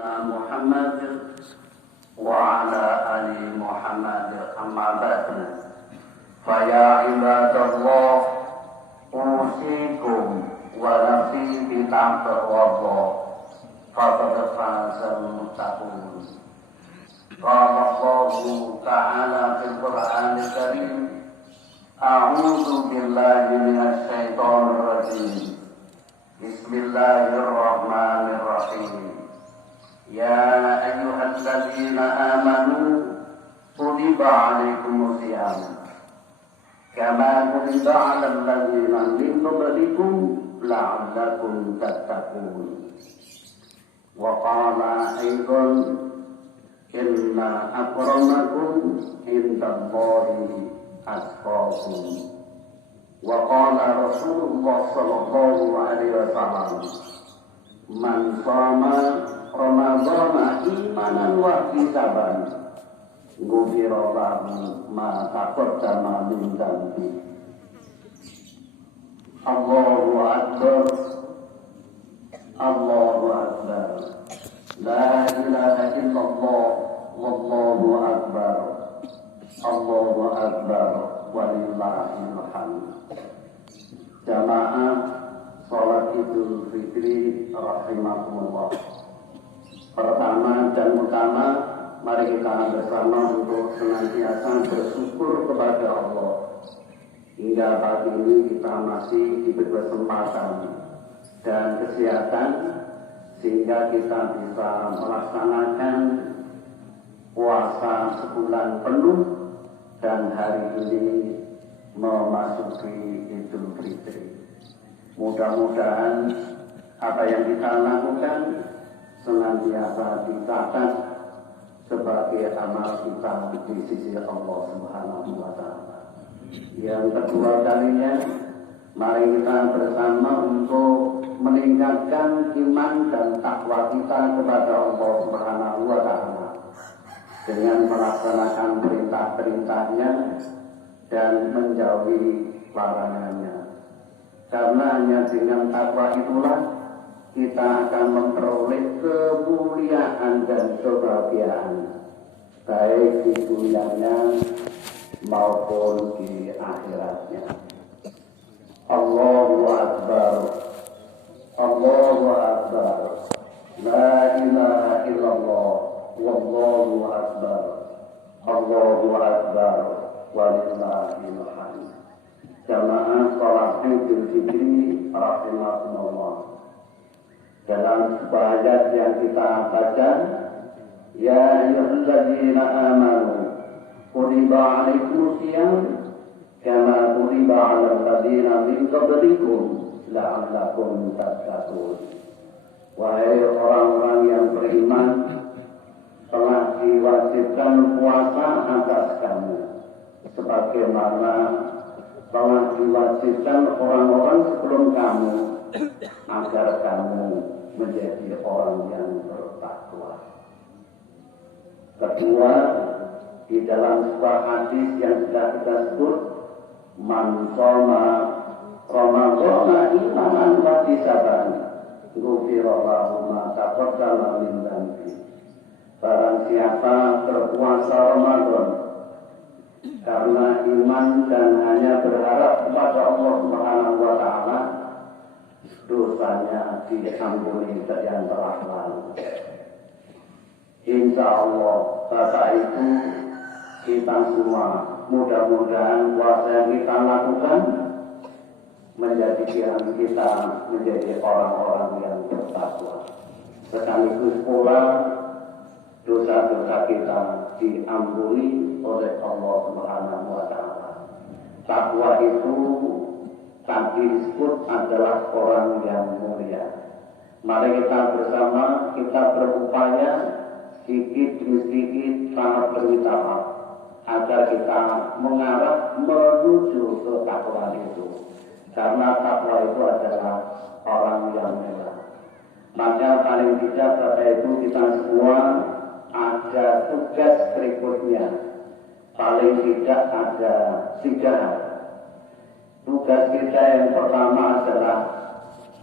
Muhammad wa ala ali Muhammad amma ba'du fa ya ibadallah usikum wa nafsi bi taqwallah faqad fazal muttaqun. Qala Allahu ta'ala fil Qur'anil Karim a'udzu billahi minasy syaithanir rajim. Bismillahirrahmanirrahim. Ya ayyuhalladzina amanu kutiba 'alaikumusiyam kama kutiba 'alal ladzina min qablikum la'allakum tattaqun. Wa qala aidan inna akramakum indallahi atqakum. Wa qala Rasulullah sallallahu alaihi wasallam man shama Ramadhana imanan wa ihtisaban ghufira lahu ma taqaddama min dhanbi. Allahu akbar, Allahu akbar, la ilaha illallah, wallahu akbar, Allahu akbar, walillahil hamd. Jamaah salat Idul Fitri rahimakumullah. Pertama dan utama, mari kita bersama untuk senantiasa bersyukur kepada Allah. Hingga pagi ini kita masih diberi kesempatan dan kesehatan sehingga kita bisa melaksanakan puasa sebulan penuh dan hari ini memasuki Idul Fitri. Mudah-mudahan apa yang kita lakukan senantiasa dicatat sebagai amal kita di sisi Allah Subhanahu wa Ta'ala. Yang kedua kalinya, mari kita bersama untuk meningkatkan iman dan takwa kita kepada Allah Subhanahu wa Ta'ala dengan melaksanakan perintah-perintahnya dan menjauhi larangannya. Karena hanya dengan takwa itulah kita akan memperoleh kemuliaan dan kebahagiaan baik di dunianya maupun di akhiratnya. Allahu akbar, Allahu akbar, la ilaha illallah, wallahu akbar, Allahu akbar, walillahil hamd. Jamaah salat Idul Fitri rahimakumullah. Dalam sebuah ayat yang kita baca, ya ayyuhalladzina amanu kutiba 'alaikumusiyam kama kutiba 'alal ladzina min qablikum la'allakum tattaqun. Wahai orang-orang yang beriman, telah diwajibkan puasa atas kamu sebagaimana telah diwajibkan orang-orang sebelum kamu agar kamu menjadi orang yang bertakwa. Kedua, di dalam sebuah hadis yang sudah kita sebut, man shoma Ramadhana imanan wa ihtisaban ghufira lahu ma taqaddama min dhanbi. Barang siapa berpuasa Ramadan karena iman dan hanya berharap kepada Allah Subhanahu wa Ta'ala, dosanya diampuni yang telah lalu. Insya Allah Bapak Ibu, kita semua mudah-mudahan puasa yang kita lakukan menjadikan kita menjadi orang-orang yang bertakwa. Sekaligus pula dosa-dosa kita diampuni oleh Allah Subhanahu wa Ta'ala. Takwa itu tadi disebut adalah orang yang mulia. Mari kita bersama, kita berupaya sedikit demi sedikit sangat berwitawat agar kita mengarah menuju ke takwa itu. Karena takwa itu adalah orang yang mulia. Maka paling tidak Bapak Ibu kita semua ada tugas berikutnya. Paling tidak ada 3 hal. Tugas kita yang pertama adalah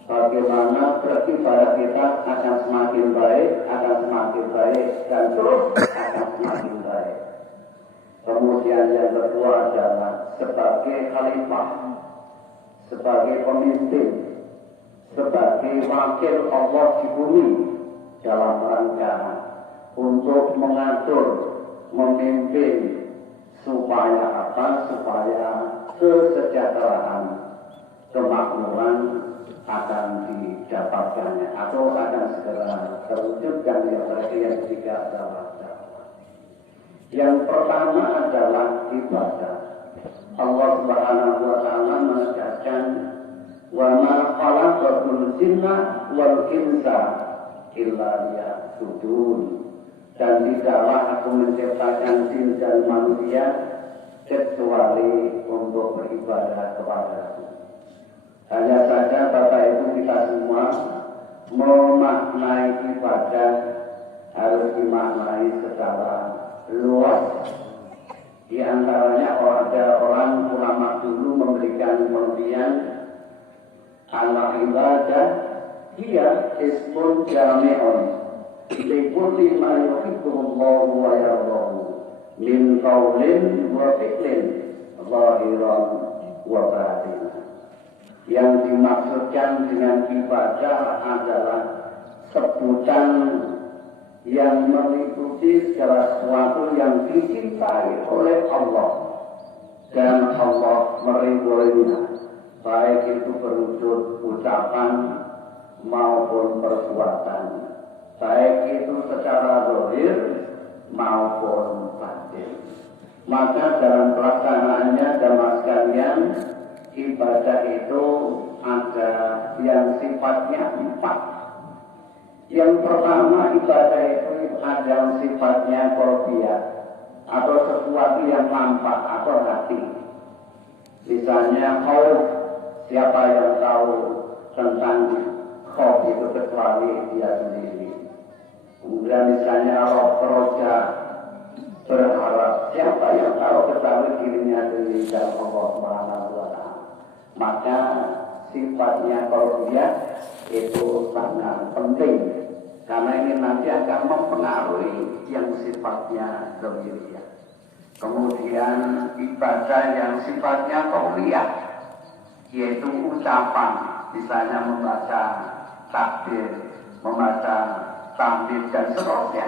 bagaimana beribadah kita akan semakin baik, akan semakin Dan yang kedua adalah sebagai khalifah, sebagai pemimpin, sebagai wakil Allah di bumi dalam rangka untuk mengatur, memimpin supaya apa? Supaya kesejahteraan, kemakmuran akan didapatkannya atau akan segera terwujudkan yang ketiga adalah dakwah. Yang pertama adalah ibadah. Allah Subhanahu wa taala menegaskan wa ma khalaqatul jinna wal insa illa liya'budun, dan tidaklah aku menciptakan jin dan manusia kecuali untuk beribadah kepadaku. Hanya saja Bapak Ibu kita semua memaknai ibadah harus dimaknai secara luas. Di antaranya ada orang ulama dulu memberikan pengertian anak ibadah dia ismun jami'un likulli ma yuhibbullahu wa yardahu min qaulin wa fi'lin zahiran wa batinan. Yang dimaksudkan dengan ibadah adalah sebutan yang meliputi segala sesuatu yang dicintai oleh Allah dan Allah meridhoinya, baik itu berwujud ucapan maupun perbuatan, baik itu secara zahir maupun batin. Maka dalam pelaksanaannya jamaah sekalian, ibadah itu ada yang sifatnya 4. Yang pertama, ibadah itu ada yang sifatnya qalbiyah atau sesuatu yang nampak atau hati. Misalnya khauf, siapa yang tahu tentang khauf itu kecuali dia sendiri. Kemudian misalnya roja, berharap, siapa yang tahu kecuali dirinya sendiri dan Allah Subhanahu wa taala. Maka sifatnya qalbiyah itu sangat penting, karena ini nanti akan mempengaruhi yang sifatnya dzahiriyah. Kemudian ibadah yang sifatnya qauliyah, yaitu ucapan, misalnya membaca takbir, membaca tahmid dan seterusnya.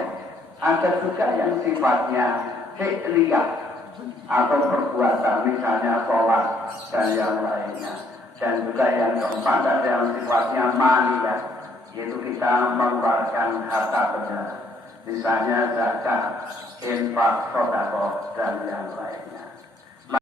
Ada juga yang sifatnya fi'liyah atau perbuatan, misalnya sholat dan yang lainnya. Dan juga yang keempat ada yang sifatnya maliyah, yaitu kita mengeluarkan harta benda, misalnya zakat, infak, sedekah dan yang lainnya.